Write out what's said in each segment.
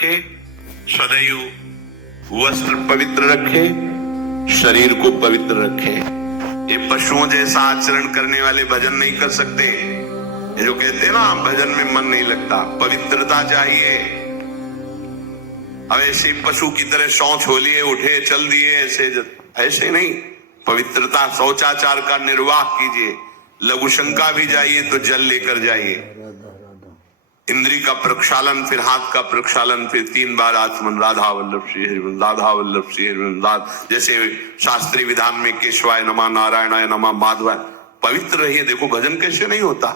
रखे, सदैव वस्त्र पवित्र रखे, शरीर को पवित्र रखे। ये पशुओं जैसा आचरण करने वाले भजन नहीं कर सकते। ये जो कहते हैं ना भजन में मन नहीं लगता, पवित्रता चाहिए। अब ऐसे पशु की तरह शौच हो लिए, उठे चल दिए, ऐसे नहीं। पवित्रता, शौचाचार का निर्वाह कीजिए। लघु शंका भी जाइए तो जल लेकर जाइए। इंद्री का प्रक्षालन, फिर हाथ का प्रक्षालन, फिर 3 बार आचमन, राधा वल्लभ श्री हरिवंश, राधा वल्लभ श्री हरिवंश। जैसे शास्त्रीय विधान में केशवाय नमः, नारायणाय नमः, माधवाय। पवित्र रहिए। देखो भजन कैसे नहीं होता।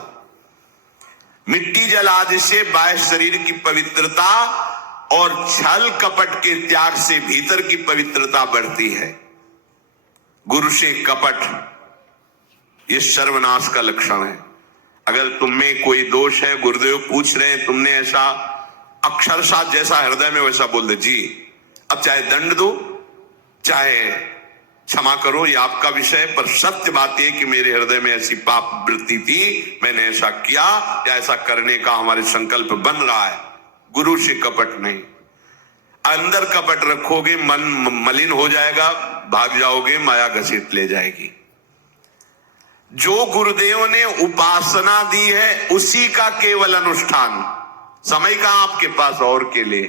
मिट्टी जल आदि से बाह्य शरीर की पवित्रता और छल कपट के त्याग से भीतर की पवित्रता बढ़ती है। गुरु से कपट, ये सर्वनाश का लक्षण है। अगर तुम में कोई दोष है, गुरुदेव पूछ रहे हैं, तुमने ऐसा अक्षरशः जैसा हृदय में वैसा बोल दे जी। अब चाहे दंड दो, चाहे क्षमा करो, ये आपका विषय। पर सत्य बात यह कि मेरे हृदय में ऐसी पाप वृत्ति थी, मैंने ऐसा किया या ऐसा करने का हमारे संकल्प बन रहा है। गुरु से कपट नहीं। अंदर कपट रखोगे, मन मलिन हो जाएगा, भाग जाओगे, माया घसीट ले जाएगी। जो गुरुदेव ने उपासना दी है उसी का केवल अनुष्ठान। समय कहां आपके पास और के लिए?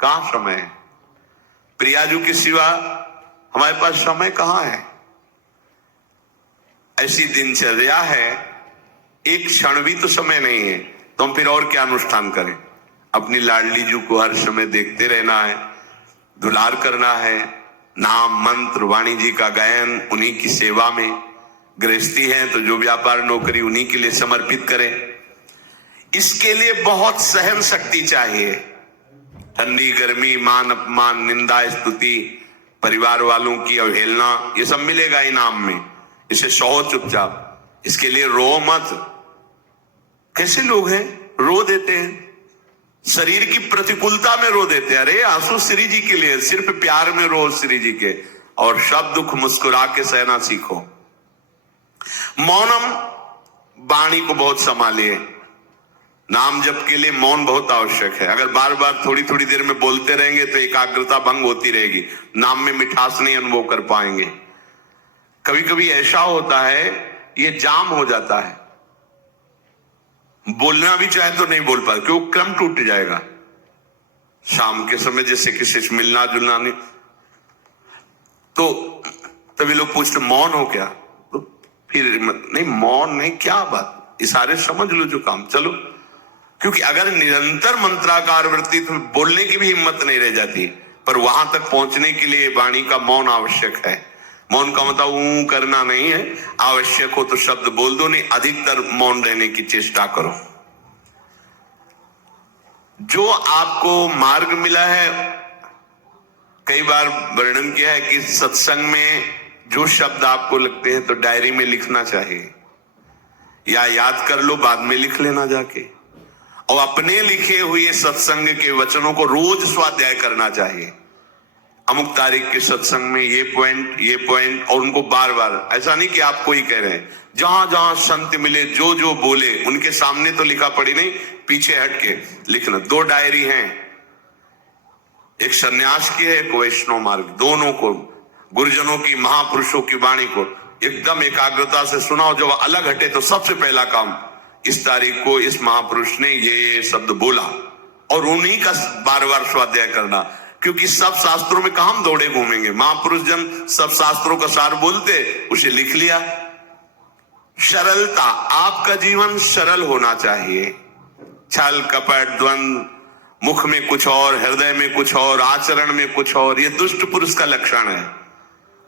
कहां समय है? प्रियाजू के सिवा हमारे पास समय कहां है? ऐसी दिनचर्या है, एक क्षण भी तो समय नहीं है, तो हम फिर और क्या अनुष्ठान करें? अपनी लाडली जू को हर समय देखते रहना है, दुलार करना है, नाम मंत्र वाणी जी का गायन, उन्हीं की सेवा में। गृहस्थी है तो जो व्यापार नौकरी उन्हीं के लिए समर्पित करें। इसके लिए बहुत सहन शक्ति चाहिए। ठंडी गर्मी, मान अपमान, निंदा स्तुति, परिवार वालों की अवहेलना, ये सब मिलेगा इनाम में। इसे सहो चुपचाप। इसके लिए रो मत। कैसे लोग हैं, रो देते हैं, शरीर की प्रतिकूलता में रो देते हैं। अरे आंसू श्री जी के लिए, सिर्फ प्यार में रो श्री जी के, और सब दुख मुस्कुरा के सहना सीखो। मौनम, वाणी को बहुत संभालिए। नाम जप के लिए मौन बहुत आवश्यक है। अगर बार बार थोड़ी थोड़ी देर में बोलते रहेंगे तो एकाग्रता भंग होती रहेगी, नाम में मिठास नहीं अनुभव कर पाएंगे। कभी कभी ऐसा होता है, ये जाम हो जाता है, बोलना भी चाहे तो नहीं बोल पाए, क्यों? क्रम टूट जाएगा। शाम के समय जैसे किसी से मिलना जुलना नहीं, तो तभी लोग पूछते मौन हो क्या? तो फिर नहीं, मौन नहीं, क्या बात, इशारे समझ लो जो काम, चलो। क्योंकि अगर निरंतर मंत्राकार वृत्ति तो बोलने की भी हिम्मत नहीं रह जाती। पर वहां तक पहुंचने के लिए वाणी का मौन आवश्यक है। मौन का मतलब ऊ करना नहीं है, आवश्यक हो तो शब्द बोल दो, नहीं अधिकतर मौन रहने की चेष्टा करो। जो आपको मार्ग मिला है, कई बार वर्णन किया है कि सत्संग में जो शब्द आपको लगते हैं तो डायरी में लिखना चाहिए, या याद कर लो, बाद में लिख लेना जाके। और अपने लिखे हुए सत्संग के वचनों को रोज स्वाध्याय करना चाहिए। अमुक तारीख के सत्संग में ये पॉइंट, और उनको बार बार, ऐसा नहीं कि आपको ही कह रहे हैं, जहां जहां संत मिले जो जो बोले उनके सामने तो लिखा पड़ी नहीं, पीछे हट के लिखना। 2 डायरी हैं, एक सन्यास की है, एक वैष्णव मार्ग। दोनों को, गुरुजनों की, महापुरुषों की वाणी को एकदम एकाग्रता से सुनाओ। जब अलग हटे तो सबसे पहला काम, इस तारीख को इस महापुरुष ने ये शब्द बोला, और उन्हीं का बार बार स्वाध्याय करना। क्योंकि सब शास्त्रों में कहां हम दौड़े घूमेंगे, महापुरुष जन सब शास्त्रों का सार बोलते, उसे लिख लिया। सरलता, आपका जीवन सरल होना चाहिए। छल कपट द्वंद, मुख में कुछ और, हृदय में कुछ और, आचरण में कुछ और, ये दुष्ट पुरुष का लक्षण है।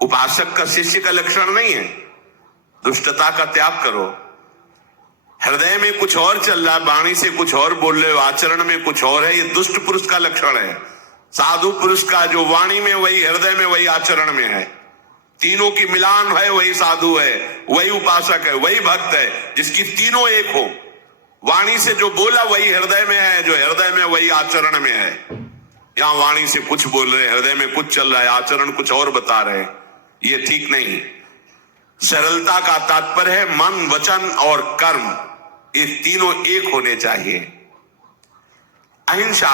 उपासक का, शिष्य का लक्षण नहीं है। दुष्टता का त्याग करो। हृदय में कुछ और चल रहा है, वाणी से कुछ और बोल रहे हो, आचरण में कुछ और है, ये दुष्ट पुरुष का लक्षण है। साधु पुरुष का जो वाणी में वही, हृदय में वही, आचरण में है, तीनों की मिलान है, वही साधु है, वही उपासक है, वही भक्त है, जिसकी तीनों एक हो। वाणी से जो बोला वही हृदय में है, जो हृदय में वही आचरण में है। यहां वाणी से कुछ बोल रहे, हृदय में कुछ चल रहा है, आचरण कुछ और बता रहे, ये ठीक नहीं। सरलता का तात्पर्य है मन, वचन और कर्म, ये तीनों एक होने चाहिए। अहिंसा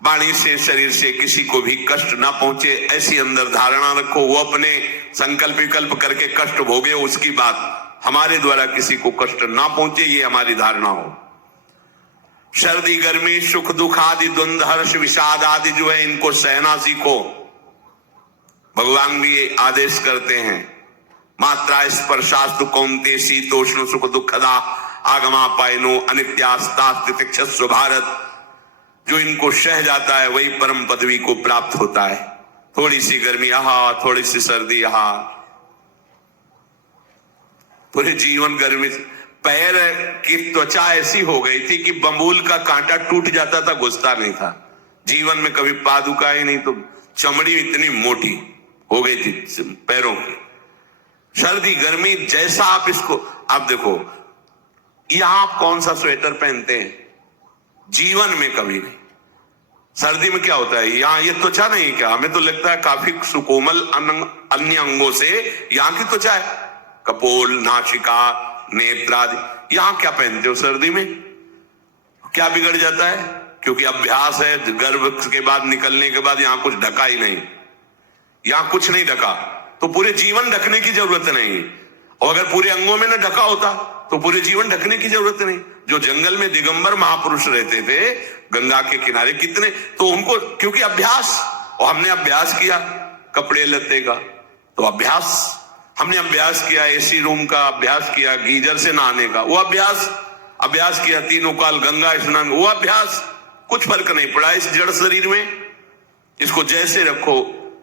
वाणी से शरीर से किसी को भी कष्ट ना पहुंचे, ऐसी अंदर धारणा रखो। वो अपने संकल्प विकल्प करके कष्ट भोगे, उसकी बात, हमारे द्वारा किसी को कष्ट ना पहुंचे, ये हमारी धारणा हो। सर्दी गर्मी सुख दुख आदि द्वंद्व हर्ष विषाद आदि जो है, इनको सहना सीखो। भगवान भी ये आदेश करते हैं, मात्रा स्पर्शास्तु कौन्ते शीतोष्ण सुख दुखदा आगमा पायनो अनित्यास्तास्तितिक्षस्व भारत। जो इनको सह जाता है वही परम पदवी को प्राप्त होता है। थोड़ी सी गर्मी आहा, थोड़ी सी सर्दी आहा, पूरे जीवन गर्मी। पैर की त्वचा ऐसी हो गई थी कि बंबूल का कांटा टूट जाता था, घुसता नहीं था। जीवन में कभी पादुका ही नहीं, तो चमड़ी इतनी मोटी हो गई थी पैरों की। सर्दी गर्मी जैसा आप इसको, आप देखो यहां आप कौन सा स्वेटर पहनते हैं, जीवन में कभी नहीं। सर्दी में क्या होता है, यहां ये त्वचा नहीं, क्या हमें तो लगता है काफी सुकोमल अन्य अंगों से यहां की त्वचा है, कपोल नासिका नेत्र आदि। यहां क्या पहनते हो सर्दी में, क्या बिगड़ जाता है, क्योंकि अभ्यास है, गर्भ के बाद निकलने के बाद यहां कुछ ढका ही नहीं, यहां कुछ नहीं ढका, तो पूरे जीवन ढकने की जरूरत नहीं। और अगर पूरे अंगों में न ढका होता तो पूरे जीवन ढकने की जरूरत नहीं। जो जंगल में दिगंबर महापुरुष रहते थे गंगा के किनारे, कितने, तो उनको क्योंकि अभ्यास, और हमने अभ्यास किया कपड़े लत्ते का, तो अभ्यास, हमने अभ्यास किया एसी रूम का, अभ्यास किया गीजर से नहाने का, वो अभ्यास किया तीनों काल गंगा स्नान, वो अभ्यास, कुछ फर्क नहीं पड़ा इस जड़ शरीर में। इसको जैसे रखो,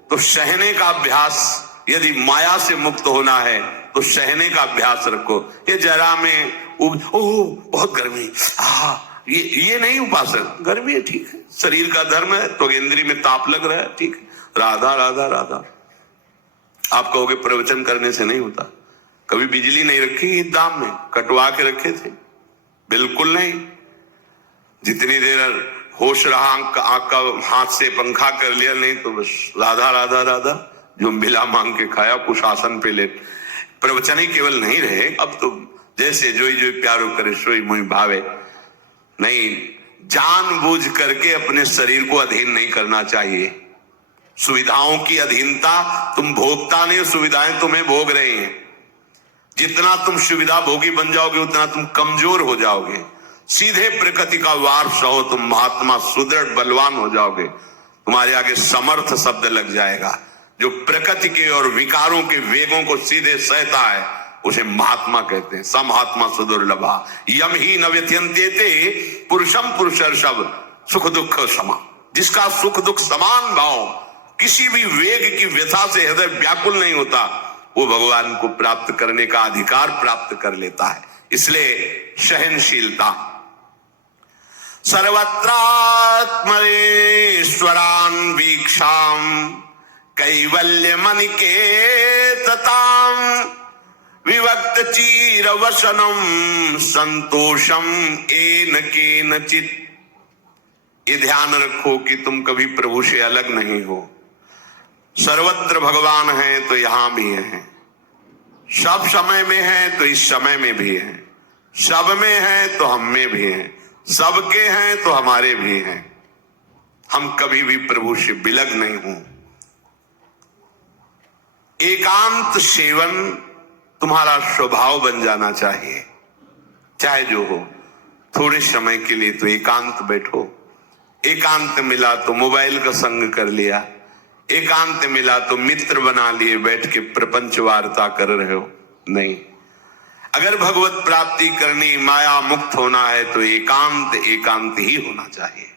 तो सहने का अभ्यास, यदि माया से मुक्त होना है तो सहने का अभ्यास रखो। ये जरा में बहुत गर्मी, ये नहीं उपासक, गर्मी है ठीक है, शरीर का धर्म है, तो इंद्री में ताप लग रहा है ठीक है, राधा राधा राधा। आप कहोगे प्रवचन करने से नहीं होता, कभी बिजली नहीं रखी दाम में, कटवा के रखे थे, बिल्कुल नहीं। जितनी देर होश रहा आंख का हाथ से पंखा कर लिया, नहीं तो बस राधा राधा राधा, जो मिला मांग के खाया, कुछ आसन पे ले। प्रवचन ही केवल नहीं रहे, अब तो जैसे जोई जोई प्यारो करे सोई मोहि भावे, नहीं, जानबूझ करके अपने शरीर को अधीन नहीं करना चाहिए। सुविधाओं की अधीनता, तुम भोगता नहीं, सुविधाएं तुम्हें भोग रहे हैं। जितना तुम सुविधा भोगी बन जाओगे उतना तुम कमजोर हो जाओगे। सीधे प्रकृति का वार सहो, तुम महात्मा सुदृढ़ बलवान हो जाओगे, तुम्हारे आगे समर्थ शब्द लग जाएगा। जो प्रकृति के और विकारों के वेगों को सीधे सहता है उसे महात्मा कहते हैं। समहात्मा सुदुर्लभा यम ही न व्यत्यंत्यते पुरुषम पुरुषर्षभ सुख दुख समा। जिसका सुख दुख समान भाव, किसी भी वेग की व्यथा से हृदय व्याकुल नहीं होता, वो भगवान को प्राप्त करने का अधिकार प्राप्त कर लेता है। इसलिए सहनशीलता। सर्वत्रात्मनेश्वरान वीक्षाम कैवल्य मनिकेतताम विभक्त चीर वसनम संतोषम एन केनचित। ये ध्यान रखो कि तुम कभी प्रभु से अलग नहीं हो। सर्वत्र भगवान है तो यहां भी है, सब समय में है तो इस समय में भी है, सब में है तो हम में भी है, सबके हैं तो हमारे भी हैं। हम कभी भी प्रभु से बिलग नहीं हूं। एकांत सेवन तुम्हारा स्वभाव बन जाना चाहिए, चाहे जो हो। थोड़े समय के लिए तो एकांत बैठो। एकांत मिला तो मोबाइल का संग कर लिया, एकांत मिला तो मित्र बना लिए, बैठ के प्रपंच वार्ता कर रहे हो, नहीं। अगर भगवत प्राप्ति करनी, माया मुक्त होना है तो एकांत एकांत ही होना चाहिए।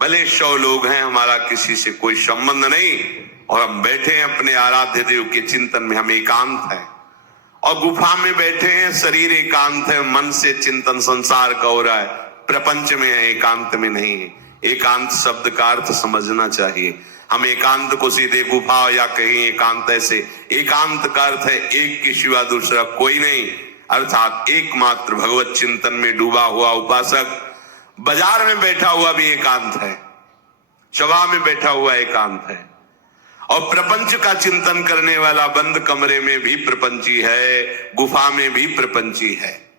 भले 100 लोग हैं, हमारा किसी से कोई संबंध नहीं, और हम बैठे हैं अपने आराध्य देव के चिंतन में, हम एकांत हैं। और गुफा में बैठे हैं, शरीर एकांत है, मन से चिंतन संसार का हो रहा है, प्रपंच में है, एकांत में नहीं है। एकांत शब्द का अर्थ समझना चाहिए। हम एकांत को सीधे गुफा या कहीं एकांत, ऐसे एकांत का अर्थ है एक के सिवा दूसरा कोई नहीं, अर्थात एकमात्र भगवत चिंतन में डूबा हुआ उपासक। बाजार में बैठा हुआ भी एकांत है, सभा में बैठा हुआ एकांत है, और प्रपंच का चिंतन करने वाला बंद कमरे में भी प्रपंची है, गुफा में भी प्रपंची है।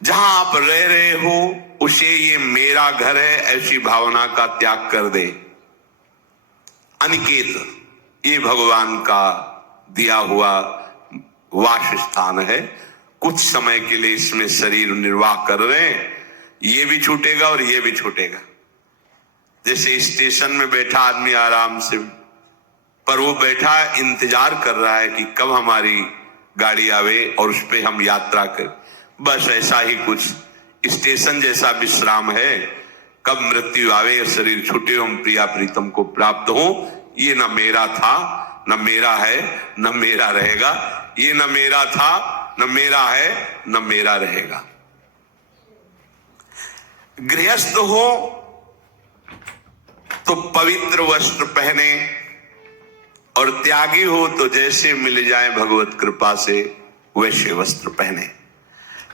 जहां आप रह रहे हो उसे ये मेरा घर है ऐसी भावना का त्याग कर दे। अनिकेत ये भगवान का दिया हुआ वास स्थान है। कुछ समय के लिए इसमें शरीर निर्वाह कर रहे हैं, ये भी छूटेगा और ये भी छूटेगा। जैसे स्टेशन में बैठा आदमी आराम से, पर वो बैठा इंतजार कर रहा है कि कब हमारी गाड़ी आवे और उस पे हम यात्रा करें। बस ऐसा ही कुछ स्टेशन जैसा विश्राम है। कब मृत्यु आवे, शरीर छूटे, हम प्रिया प्रीतम को प्राप्त हो। ये न मेरा था, न मेरा है, न मेरा रहेगा। ये न मेरा था, न मेरा है, न मेरा रहेगा। गृहस्थ हो तो पवित्र वस्त्र पहने, और त्यागी हो तो जैसे मिल जाए भगवत कृपा से वैसे वस्त्र पहने।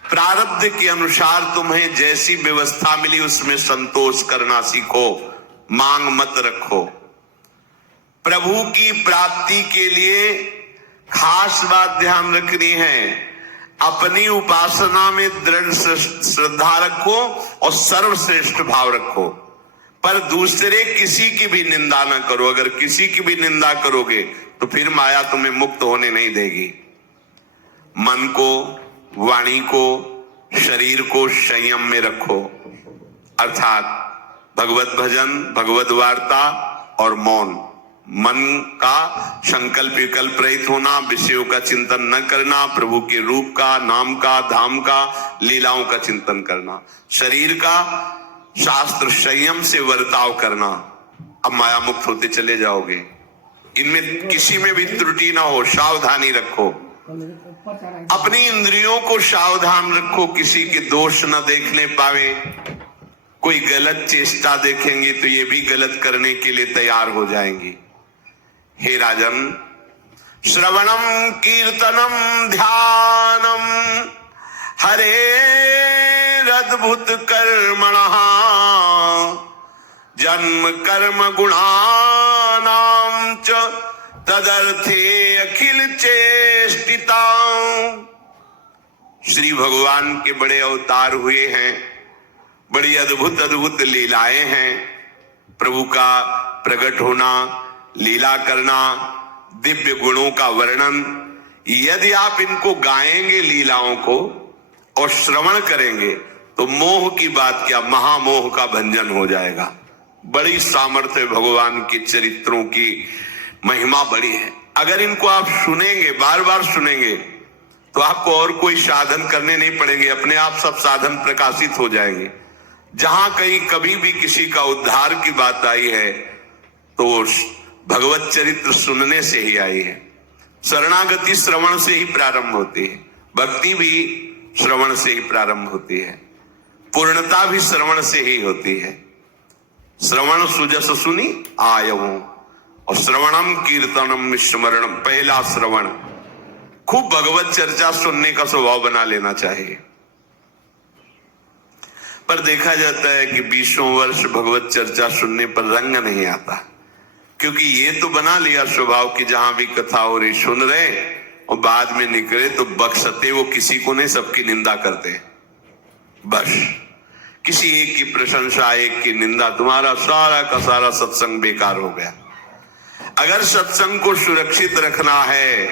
प्रारब्ध के अनुसार तुम्हें जैसी व्यवस्था मिली उसमें संतोष करना सीखो, मांग मत रखो। प्रभु की प्राप्ति के लिए खास बात ध्यान रखनी है, अपनी उपासना में दृढ़ श्रद्धा रखो और सर्वश्रेष्ठ भाव रखो, पर दूसरे किसी की भी निंदा न करो। अगर किसी की भी निंदा करोगे तो फिर माया तुम्हें मुक्त होने नहीं देगी। मन को, वाणी को, शरीर को संयम में रखो, अर्थात भगवत भजन, भगवत वार्ता और मौन। मन का संकल्प विकल्प रहित होना, विषयों का चिंतन न करना, प्रभु के रूप का, नाम का, धाम का, लीलाओं का चिंतन करना। शरीर का शास्त्र संयम से वर्ताव करना। अब माया मुक्त होते चले जाओगे। इनमें किसी में भी त्रुटि ना हो, सावधानी रखो। अपनी इंद्रियों को सावधान रखो, किसी के दोष न देखने पावे। कोई गलत चेष्टा देखेंगे तो ये भी गलत करने के लिए तैयार हो जाएंगी। हे राजन, श्रवणम कीर्तनम ध्यानम हरेरद्भुत कर्मणः जन्म कर्म गुणानां च तदर्थे अखिल चेष्टिता। श्री भगवान के बड़े अवतार हुए हैं, बड़ी अद्भुत अद्भुत लीलाएं हैं। प्रभु का प्रकट होना, लीला करना, दिव्य गुणों का वर्णन। यदि आप इनको गाएंगे लीलाओं को और श्रवण करेंगे तो मोह की बात क्या, महामोह का भंजन हो जाएगा। बड़ी सामर्थ्य भगवान के चरित्रों की महिमा बड़ी है। अगर इनको आप सुनेंगे, बार बार सुनेंगे, तो आपको और कोई साधन करने नहीं पड़ेंगे, अपने आप सब साधन प्रकाशित हो जाएंगे। जहां कहीं कभी भी किसी का उद्धार की बात आई है तो भगवत चरित्र सुनने से ही आई है। शरणागति श्रवण से ही प्रारंभ होती है, भक्ति भी श्रवण से ही प्रारंभ होती है, पूर्णता भी श्रवण से ही होती है। श्रवण सुजस सुनी आयवो, और श्रवणम कीर्तनम स्मरणम। पहला श्रवण, खूब भगवत चर्चा सुनने का स्वभाव बना लेना चाहिए। पर देखा जाता है कि 20 वर्ष भगवत चर्चा सुनने पर रंग नहीं आता, क्योंकि ये तो बना लिया स्वभाव कि जहां भी कथा हो रही सुन रहे, और बाद में निकले तो बख्शते वो किसी को नहीं, सबकी निंदा करते। बस किसी एक की प्रशंसा, एक की निंदा, तुम्हारा सारा का सारा सत्संग बेकार हो गया। अगर सत्संग को सुरक्षित रखना है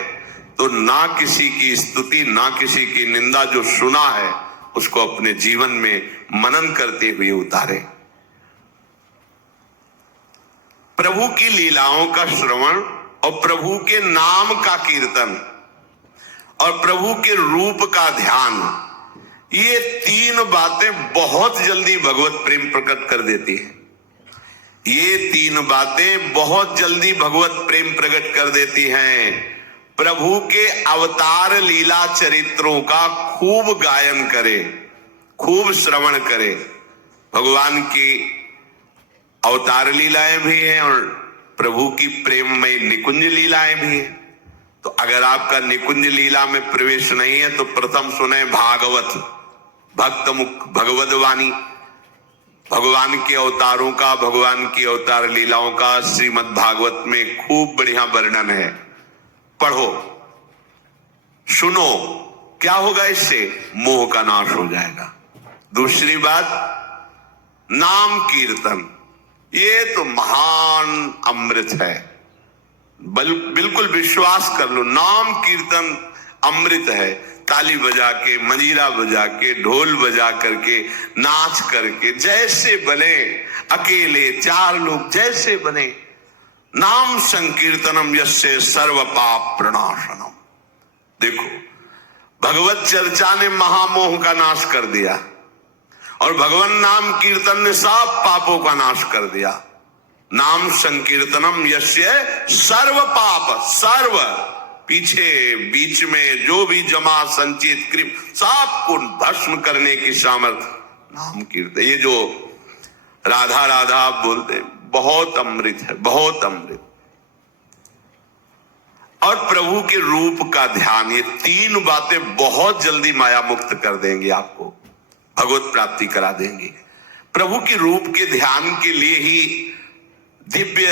तो ना किसी की स्तुति, ना किसी की निंदा, जो सुना है उसको अपने जीवन में मनन करते हुए उतारे। प्रभु की लीलाओं का श्रवण और प्रभु के नाम का कीर्तन और प्रभु के रूप का ध्यान, ये तीन बातें बहुत जल्दी भगवत प्रेम प्रकट कर देती है। ये तीन बातें बहुत जल्दी भगवत प्रेम प्रकट कर देती हैं। प्रभु के अवतार लीला चरित्रों का खूब गायन करे, खूब श्रवण करे। भगवान की अवतार लीलाएं भी हैं और प्रभु की प्रेममय निकुंज लीलाएं भी हैं। तो अगर आपका निकुंज लीला में प्रवेश नहीं है तो प्रथम सुने भागवत, भक्त मुख भगवद वाणी, भगवान के अवतारों का, भगवान की अवतार लीलाओं का श्रीमद् भागवत में खूब बढ़िया वर्णन है। पढ़ो, सुनो, क्या होगा इससे? मोह का नाश हो जाएगा। दूसरी बात, नाम कीर्तन, ये तो महान अमृत है। बिल्कुल विश्वास कर लो, नाम कीर्तन अमृत है। ताली बजा के, मंजीरा बजा के, ढोल बजा करके, नाच करके, जैसे बने, अकेले, चार लोग, जैसे बने, नाम संकीर्तनम यस्य सर्व पाप प्रणाशनम। देखो, भगवत चर्चा ने महामोह का नाश कर दिया और भगवान नाम कीर्तन ने सब पापों का नाश कर दिया। नाम संकीर्तनम यस्य सर्व पाप, सर्व, पीछे बीच में जो भी जमा संचित कृप, सबको भस्म करने की सामर्थ्य नाम कीर्तन। ये जो राधा राधा आप बोलते हैं, बहुत अमृत है, बहुत अमृत। और प्रभु के रूप का ध्यान, ये तीन बातें बहुत जल्दी माया मुक्त कर देंगे, आपको भगवत प्राप्ति करा देंगे। प्रभु के रूप के ध्यान के लिए ही दिव्य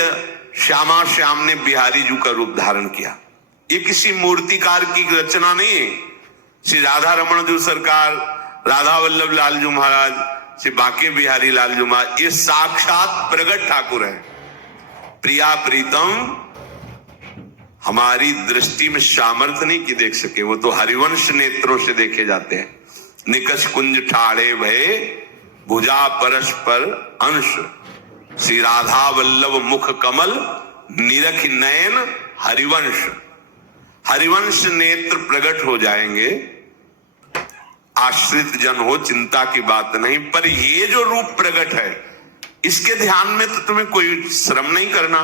श्यामा श्याम ने बिहारी जी का रूप धारण किया। ये किसी मूर्तिकार की रचना नहीं है। श्री राधा रमण जी सरकार, राधा वल्लभ लाल जी महाराज, श्री बांके बिहारी लाल जी महाराज, ये साक्षात प्रगट ठाकुर है। प्रिया प्रीतम हमारी दृष्टि में सामर्थ्य नहीं कि देख सके, वो तो हरिवंश नेत्रों से देखे जाते हैं। निकष कुंज ठाड़े भये भुजा परस्पर अंश, श्री राधा वल्लभ मुख कमल निरख नयन हरिवंश। हरिवंश नेत्र प्रकट हो जाएंगे, आश्रित जन हो, चिंता की बात नहीं। पर ये जो रूप प्रकट है, इसके ध्यान में तो तुम्हें कोई श्रम नहीं करना।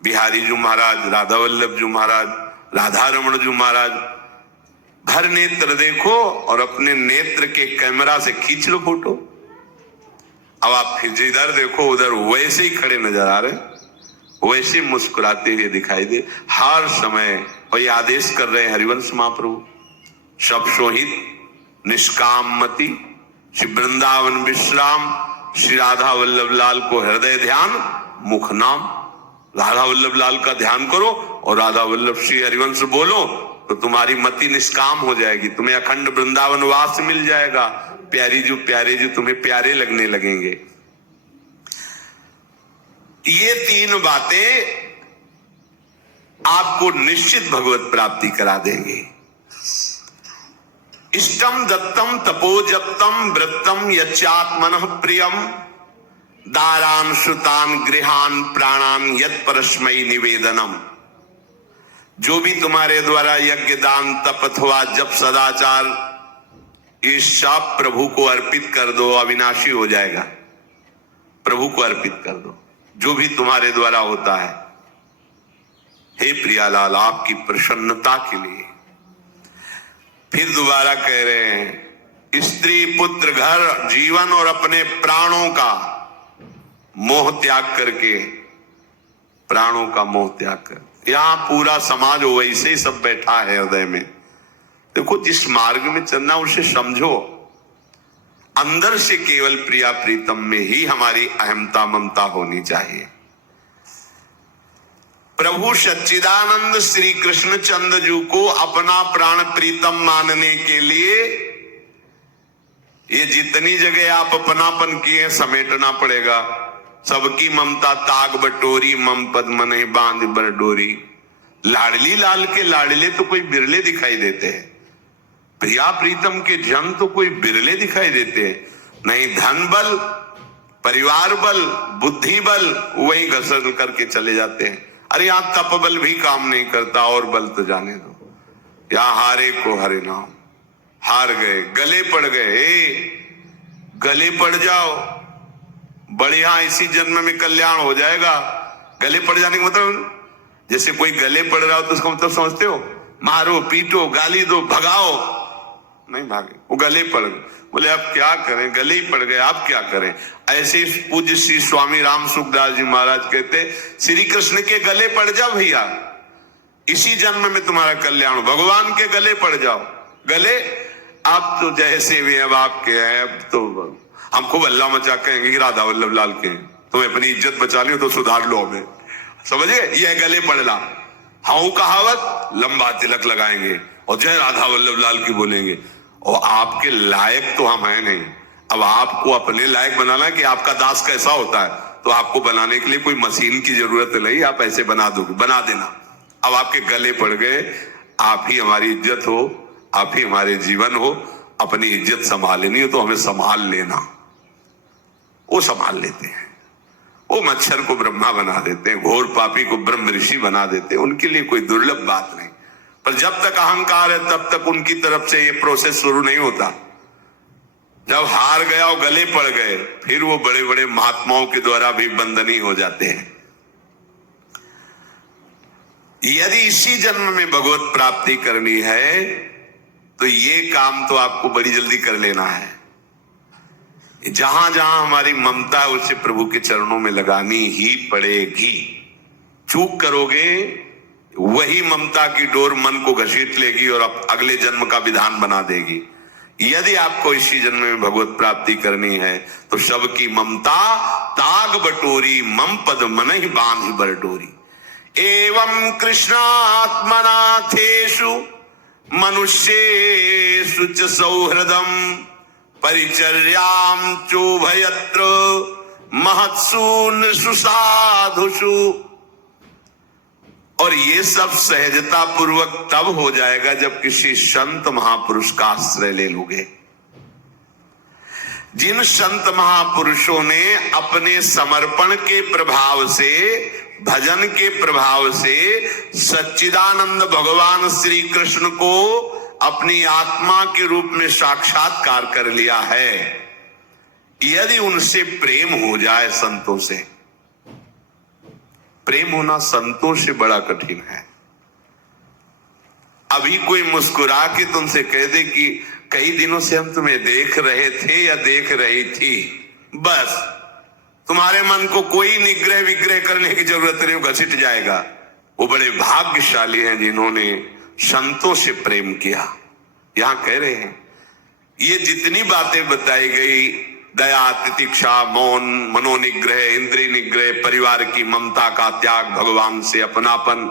बिहारी जी महाराज, राधा वल्लभ जी महाराज, राधा रमण जी महाराज, भर नेत्र देखो और अपने नेत्र के कैमरा से खींच लो फोटो। अब आप फिर जिधर देखो उधर वैसे ही खड़े नजर आ रहे, वैसे मुस्कुराते हुए दिखाई दे हर समय। और ये आदेश कर रहे हैं हरिवंश महाप्रभु, सब सोहित निष्काम मति, श्री वृंदावन विश्राम, श्री राधा वल्लभ लाल को हृदय ध्यान, मुख नाम। राधा वल्लभ लाल का ध्यान करो और राधा वल्लभ श्री हरिवंश बोलो तो तुम्हारी मति निष्काम हो जाएगी, तुम्हें अखंड वृंदावन वास मिल जाएगा। प्यारे जी तुम्हें प्यारे लगने लगेंगे। ये तीन बातें आपको निश्चित भगवत प्राप्ति करा देंगे। इष्टम दत्तम तपोजप्तम वृत्तम यच्चात्मनः प्रियम, दारान श्रुतान गृहान प्राणान यत् परस्मै निवेदनम। जो भी तुम्हारे द्वारा यज्ञ दान तप अथवा जप सदाचार, ये सब प्रभु को अर्पित कर दो, अविनाशी हो जाएगा। प्रभु को अर्पित कर दो जो भी तुम्हारे द्वारा होता है। हे प्रियालाल, आपकी प्रसन्नता के लिए। फिर दोबारा कह रहे हैं, स्त्री पुत्र घर जीवन और अपने प्राणों का मोह त्याग करके, प्राणों का मोह त्याग कर, यहां पूरा समाज वैसे ही सब बैठा है हृदय में। देखो, जिस मार्ग में चलना उसे समझो। अंदर से केवल प्रिया प्रीतम में ही हमारी अहमता ममता होनी चाहिए। प्रभु सच्चिदानंद श्री कृष्ण चंद्र जी को अपना प्राण प्रीतम मानने के लिए ये जितनी जगह आप अपनापन किए समेटना पड़ेगा। सबकी ममता ताग बटोरी, मम पद मने बांध बर डोरी। लाडली लाल के लाडले तो कोई बिरले दिखाई देते हैं, प्रिया प्रीतम के जन तो कोई बिरले दिखाई देते हैं। नहीं धन बल, परिवार बल, बुद्धि बल, वही घसर करके चले जाते हैं। अरे यहां तप बल भी काम नहीं करता, और बल तो जाने दो। यहां हारे को हरे नाम, हार गए, गले पड़ गए। गले पड़ जाओ, बढ़िया, इसी जन्म में कल्याण हो जाएगा। गले पड़ जाने का मतलब, जैसे कोई गले पड़ रहा हो तो उसका मतलब समझते हो, मारो पीटो गाली दो भगाओ, नहीं भागे, वो गले पड़ गए। बोले अब क्या करें, गले ही पड़ गए, आप क्या करें। ऐसे पूज्य श्री स्वामी राम सुखदास जी महाराज कहते, श्री कृष्ण के गले पड़ जाओ भैया, इसी जन्म में तुम्हारा कल्याण। भगवान के गले पड़ जाओ। गले आप तो जैसे भी अब आपके हैं, अब तो हम खूब अल्लाह मचा कहेंगे कि राधा वल्लभ लाल के, तुम्हें अपनी इज्जत बचा ली तो सुधार लो हमें, समझिए। यह गले पड़ना, हाँ कहावत, लंबा तिलक लगाएंगे और जय राधा वल्लभ लाल की बोलेंगे, और आपके लायक तो हम है नहीं। अब आपको अपने लायक बनाना कि आपका दास कैसा होता है, तो आपको बनाने के लिए कोई मशीन की जरूरत नहीं, आप ऐसे बना दोगे, बना देना। अब आपके गले पड़ गए, आप ही हमारी इज्जत हो, आप ही हमारे जीवन हो, अपनी इज्जत संभालनी हो तो हमें संभाल लेना। वो संभाल लेते हैं, वो मच्छर को ब्रह्मा बना देते हैं, घोर पापी को ब्रह्म ऋषि बना देते हैं, उनके लिए कोई दुर्लभ बात नहीं। पर जब तक अहंकार है तब तक उनकी तरफ से ये प्रोसेस शुरू नहीं होता। जब हार गया और गले पड़ गए, फिर वो बड़े बड़े महात्माओं के द्वारा भी बंधनी हो जाते हैं। यदि इसी जन्म में भगवत प्राप्ति करनी है तो ये काम तो आपको बड़ी जल्दी कर लेना है। जहां जहां हमारी ममता है उसे प्रभु के चरणों में लगानी ही पड़ेगी। चूक करोगे, वही ममता की डोर मन को घसीट लेगी और अगले जन्म का विधान बना देगी। यदि आपको इसी जन्म में भगवत प्राप्ति करनी है तो सबकी ममता ताग बटोरी, मम पद मन ही बांध बर डोरी। एवं कृष्णात्मनाथेषु मनुष्येषु च सौहृदम परिचर्यां चोभयत्र महत्सु नृषु साधुषु। और ये सब सहजता पूर्वक तब हो जाएगा जब किसी संत महापुरुष का आश्रय ले लोगे। जिन संत महापुरुषों ने अपने समर्पण के प्रभाव से, भजन के प्रभाव से सच्चिदानंद भगवान श्री कृष्ण को अपनी आत्मा के रूप में साक्षात्कार कर लिया है, यदि उनसे प्रेम हो जाए, संतों से प्रेम होना संतों से बड़ा कठिन है। अभी कोई मुस्कुरा के तुमसे कह दे कि कई दिनों से हम तुम्हें देख रहे थे या देख रही थी, बस तुम्हारे मन को कोई निग्रह विग्रह करने की जरूरत नहीं, वो घसीट जाएगा। वो बड़े भाग्यशाली हैं जिन्होंने संतों से प्रेम किया। यहां कह रहे हैं ये जितनी बातें बताई गई, दया, तितिक्षा, मौन, मनोनिग्रह, इंद्रिय निग्रह, परिवार की ममता का त्याग, भगवान से अपनापन,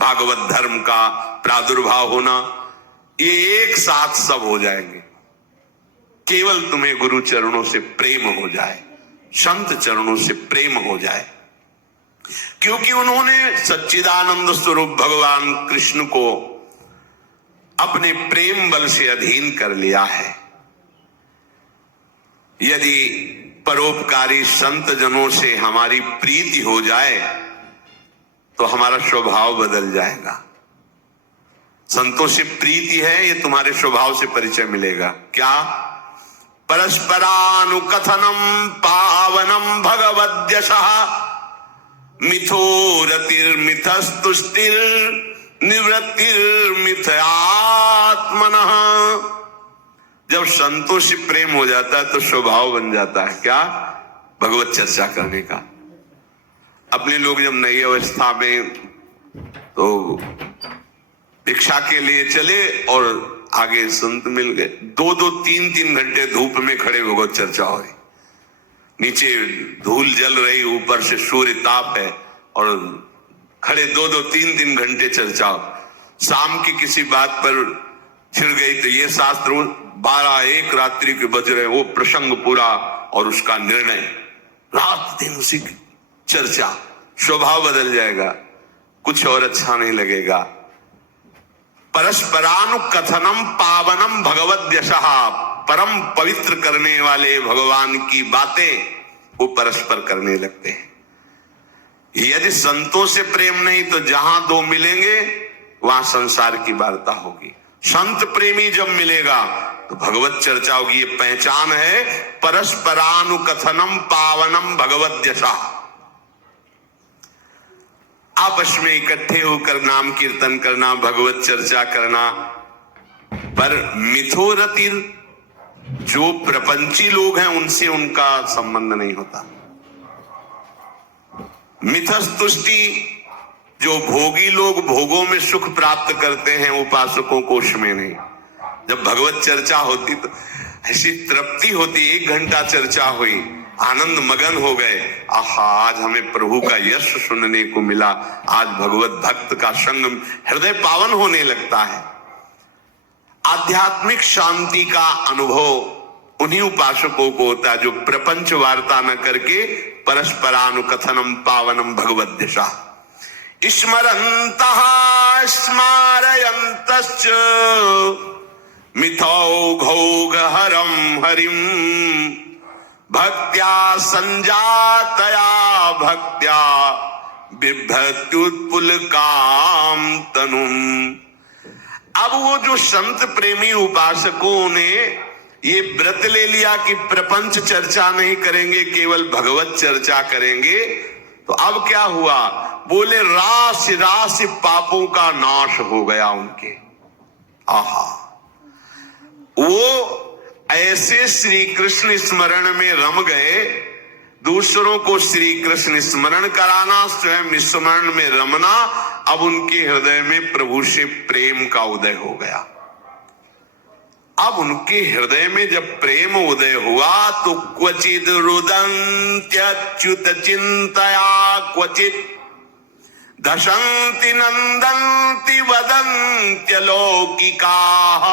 भागवत धर्म का प्रादुर्भाव होना, ये एक साथ सब हो जाएंगे। केवल तुम्हें गुरु चरणों से प्रेम हो जाए, संत चरणों से प्रेम हो जाए, क्योंकि उन्होंने सच्चिदानंद स्वरूप भगवान कृष्ण को अपने प्रेम बल से अधीन कर लिया है। यदि परोपकारी संत जनों से हमारी प्रीति हो जाए तो हमारा स्वभाव बदल जाएगा। संतों से प्रीति है, ये तुम्हारे स्वभाव से परिचय मिलेगा। क्या? परस्परानुकथनम पावनम भगवद्यशः मिथो रतिर्मिथस्तुष्टिर निवृत्तिर्मिथयात्मनः। जब संतों से प्रेम हो जाता है तो स्वभाव बन जाता है क्या? भगवत चर्चा करने का। अपने लोग जब नई अवस्था में तो भिक्षा के लिए चले और आगे संत मिल गए, 2-3 घंटे धूप में खड़े भगवत चर्चा हो रही, नीचे धूल जल रही, ऊपर से सूर्य ताप है और खड़े 2-3 घंटे चर्चा हो। शाम की किसी बात पर छिड़ गई तो ये शास्त्र 12-1 रात्रि के बज रहे, वो प्रसंग पूरा और उसका निर्णय, रात दिन उसी की चर्चा। स्वभाव बदल जाएगा, कुछ और अच्छा नहीं लगेगा। परस्परानुकथनम पावनम भगवद्यशः, परम पवित्र करने वाले भगवान की बातें वो परस्पर करने लगते हैं। यदि संतों से प्रेम नहीं तो जहां दो मिलेंगे वहां संसार की वार्ता होगी। संत प्रेमी जब मिलेगा तो भगवत चर्चा होगी। ये पहचान है परस्परानुकथनम पावनम भगवद्यशः। आपस में इकट्ठे होकर नाम कीर्तन करना, भगवत चर्चा करना। पर मिथोरतिर, जो प्रपंची लोग हैं उनसे उनका संबंध नहीं होता। मिथस्तुष्टि, जो भोगी लोग भोगों में सुख प्राप्त करते हैं, उपासकों को उसमें नहीं। जब भगवत चर्चा होती तो ऐसी तृप्ति होती, 1 घंटा चर्चा हुई, आनंद मगन हो गए, आहा आज हमें प्रभु का यश सुनने को मिला, आज भगवत भक्त का संग, हृदय पावन होने लगता है। आध्यात्मिक शांति का अनुभव उन्हीं उपासकों को होता है जो प्रपंच वार्ता न करके परस्परानुकथनम पावनम भगवद्दिशा स्मरन्तः स्मारयन्तश्च मिथौघौघहरं हरिं भक्त्या संजातया भक्त्या बिभ्रत्युत्पुलकाम तनुम्। अब वो जो संत प्रेमी उपासकों ने ये व्रत ले लिया कि प्रपंच चर्चा नहीं करेंगे, केवल भगवत चर्चा करेंगे, तो अब क्या हुआ? बोले राशि राशि पापों का नाश हो गया उनके। आहा, वो ऐसे श्री कृष्ण स्मरण में रम गए, दूसरों को श्री कृष्ण स्मरण कराना, स्वयं स्मरण में रमना। अब उनके हृदय में प्रभु से प्रेम का उदय हो गया। अब उनके हृदय में जब प्रेम उदय हुआ तो क्वचिद रुदन्त्यच्युत चिंतया क्वचित दशन्ति नंदन्ति वदन्त्यलौकिकाः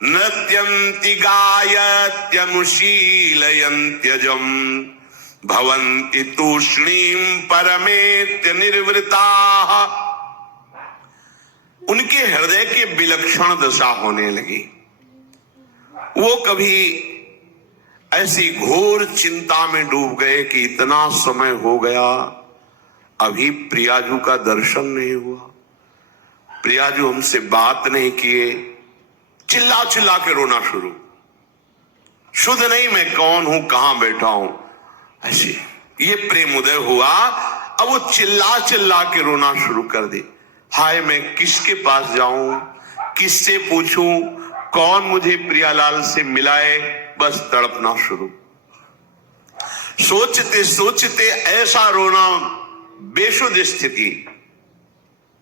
नृत्यन्ति गायत्यनुशीलयन्त्यजम् भवन्ति तूष्णीं परमेत्य निर्वृताः। उनके हृदय की विलक्षण दशा होने लगी। वो कभी ऐसी घोर चिंता में डूब गए कि इतना समय हो गया, अभी प्रियाजू का दर्शन नहीं हुआ, प्रियाजू हमसे बात नहीं किए। चिल्ला चिल्ला के रोना शुरू, शुद्ध नहीं मैं कौन हूं, कहां बैठा हूं, ऐसे ये प्रेम उदय हुआ। अब वो चिल्ला चिल्ला के रोना शुरू कर दी। हाय मैं किसके पास जाऊं, किससे पूछूं, कौन मुझे प्रियालाल से मिलाए, बस तड़पना शुरू। सोचते सोचते ऐसा रोना, बेशुद्ध स्थिति।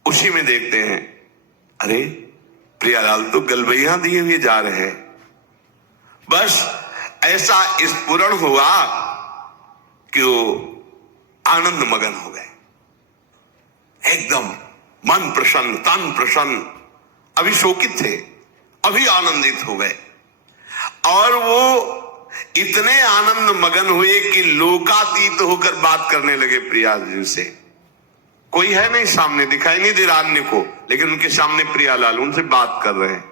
उसी में देखते हैं अरे प्रियालाल तो गलबैया दिए हुए जा रहे हैं। बस ऐसा स्फुरण हुआ कि वो आनंद मगन हो गए, एकदम मन प्रसन्न, तन प्रसन्न। अभी शोकित थे, अभी आनंदित हो गए। और वो इतने आनंद मगन हुए कि लोकातीत होकर बात करने लगे प्रियालाल से। कोई है नहीं सामने, दिखाई नहीं दे रहा अन्य को, लेकिन उनके सामने प्रियालाल उनसे बात कर रहे हैं।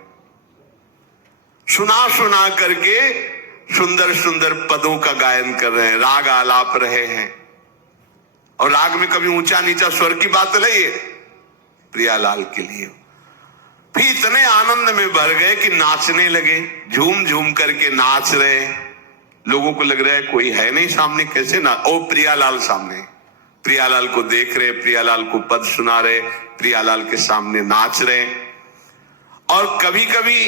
सुना सुना करके सुंदर सुंदर पदों का गायन कर रहे हैं, राग आलाप रहे हैं। और राग में कभी ऊंचा नीचा स्वर की बात नहीं है प्रियालाल के लिए। फिर इतने आनंद में भर गए कि नाचने लगे, झूम झूम करके नाच रहे। लोगों को लग रहा है कोई है नहीं सामने, कैसे ना, ओ प्रियालाल सामने, प्रियालाल को देख रहे, प्रियालाल को पद सुना रहे, प्रियालाल के सामने नाच रहे। और कभी कभी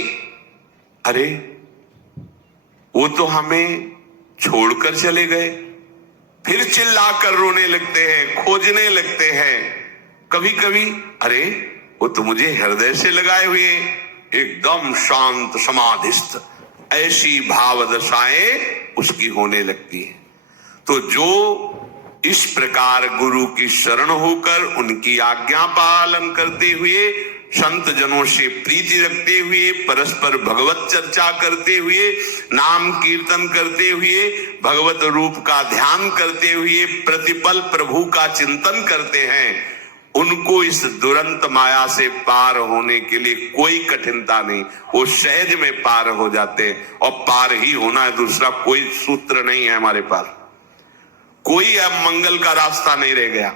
अरे वो तो हमें छोड़कर चले गए, फिर चिल्लाकर रोने लगते हैं, खोजने लगते हैं। कभी कभी अरे वो तो मुझे हृदय से लगाए हुए, एकदम शांत समाधिस्थ, ऐसी भाव दशाएं उसकी होने लगती है। तो जो इस प्रकार गुरु की शरण होकर उनकी आज्ञा पालन करते हुए, संत जनों से प्रीति रखते हुए, परस्पर भगवत चर्चा करते हुए, नाम कीर्तन करते हुए, भगवत रूप का ध्यान करते हुए, प्रतिपल प्रभु का चिंतन करते हैं, उनको इस दुरंत माया से पार होने के लिए कोई कठिनता नहीं, वो सहज में पार हो जाते हैं। और पार ही होना है, दूसरा कोई सूत्र नहीं है हमारे पास, कोई अब मंगल का रास्ता नहीं रह गया।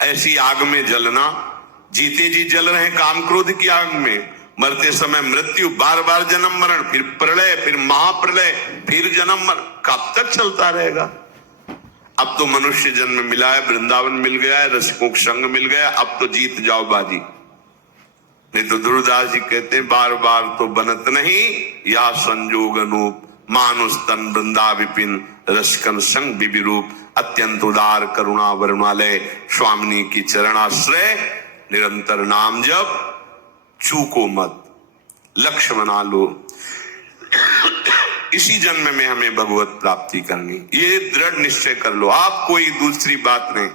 ऐसी आग में जलना, जीते जी जल रहे हैं काम क्रोध की आग में, मरते समय मृत्यु, बार बार जन्म मरण, फिर प्रलय, फिर महाप्रलय, फिर जन्म मरण, कब तक चलता रहेगा? अब तो मनुष्य जन्म मिला है, वृंदावन मिल गया है, रसिकों का संग मिल गया, अब तो जीत जाओ बाजी। नहीं तो ध्रुवदास जी कहते हैं बार बार तो बनत नहीं, या संजोग अनूप, मानुष तन वृंदा विपिन, रसिकन संग विरूप, अत्यंत उदार करुणा वरुणालय, स्वामिनी की चरणाश्रय, निरंतर नाम जप, चूको मत, लक्ष्य बना लो। इसी जन्म में हमें भगवत प्राप्ति करनी, ये दृढ़ निश्चय कर लो आप, कोई दूसरी बात नहीं।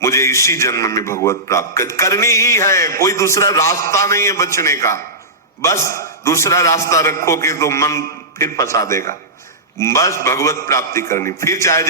मुझे इसी जन्म में भगवत प्राप्त करनी ही है, कोई दूसरा रास्ता नहीं है बचने का। बस दूसरा रास्ता रखोगे तो मन फिर फंसा देगा। बस भगवत प्राप्ति करनी, फिर चाहे